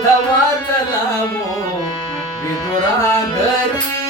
उठवा चलावो विदुरा घरी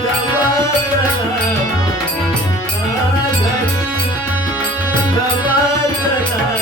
Thank you.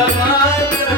i'm Ramana